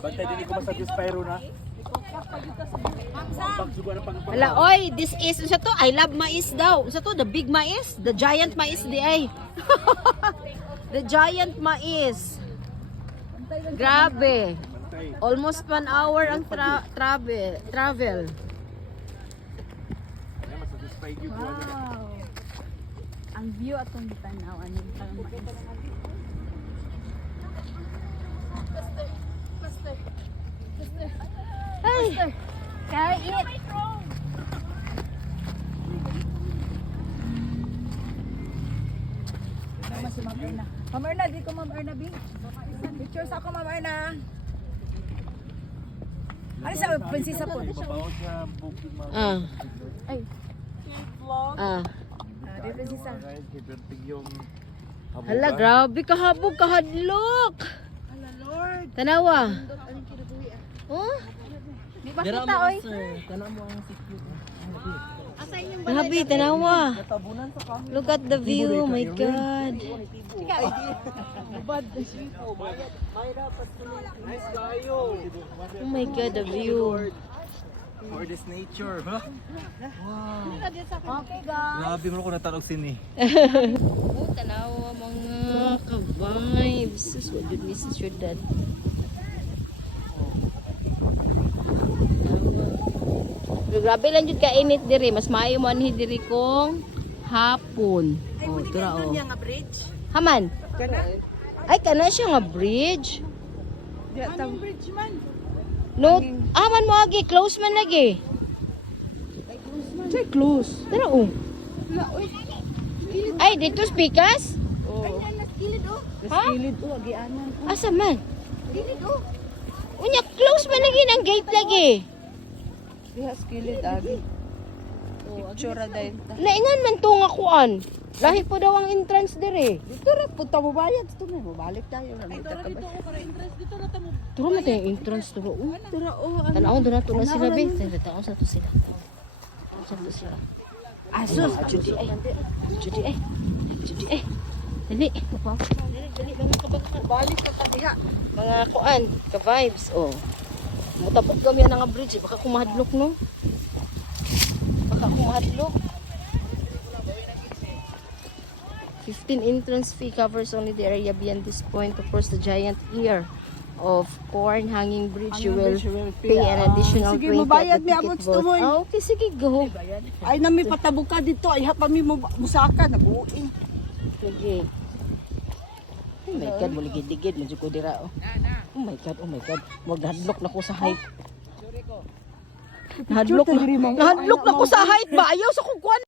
Bantay din ko masatisfy ro na. Wala, oy, this is, sa to, I love mais daw. Sa to, the big mais, the giant mais di ay. The giant mais. Grabe. Almost 1 hour ang travel. Wow. Ang view atong gitanaw ano ang Ay, kait. Nama si Ma'am Erna. Ma'am Erna, di ko Ma'am Erna, Bing. Picture sa ako, Ma'am Erna. Ano sa prinsesa po? ah, Ay, ah. di prinsesa. Hala, grabe kahabog, kahadlok. Hala, Lord. Tanawa. Oh, Di ba kita, oy? grabe, tanawa. Look at the view, my God. Oh my God, the view. For this nature, ha? Okay, guys. Grabe mo ko natalog sini. Oh, tanawa mga ka-vibes. Sus, what did miss is your dad. Pero grabe lang yun kainit diri. Mas maayo mo anhi diri kong hapon. Oh, tura oh. Nga bridge. Haman. Ay, kana siya nga bridge. Anong bridge man? No, aman mo agi. Close man lagi. Say close. Tara oh. Ay, dito spikas? Oh. Ay, naskilid oh. Ha? Naskilid oh, agianan. Asa man? Skilid oh. Unya, close man lagi ng gate lagi. Diha skilid agi. Oh, picture dahil. Naingan man to nga kuan. Lahi po daw ang entrance dire. Dito ra punta mo bayad dito na mo balik tayo na dito ka ba. Turo mo tayo entrance turo. Tara oh. Tanaw doon na to na sila be. Tanaw sa to sila. Tanaw sa to sila. Asus. Judy ay. Judy ay. Judy ay. Dali. Dali mga kabakar. Balik ka diha. Mga kuan, ka-vibes. Oh. Mutapot kami nga bridge. Baka kumahadlok no. Baka kumahadlok. 15 entrance fee covers only the area beyond this point. Of course, the giant ear of corn hanging bridge, you will pay an additional Sige, 20 mabayad at mi the abot ticket sa tumoy. booth. Ah, okay, sige, go. Ay nami patabuka dito ay hapami mo musaka nabuin. Sige. Oh my God, mo ligid-ligid, medyo ko dira. Oh. Oh my God, oh my God. Maghadlok na ko sa height. Nahadlok na ko sa height ba? Ayaw sa kong kuwan.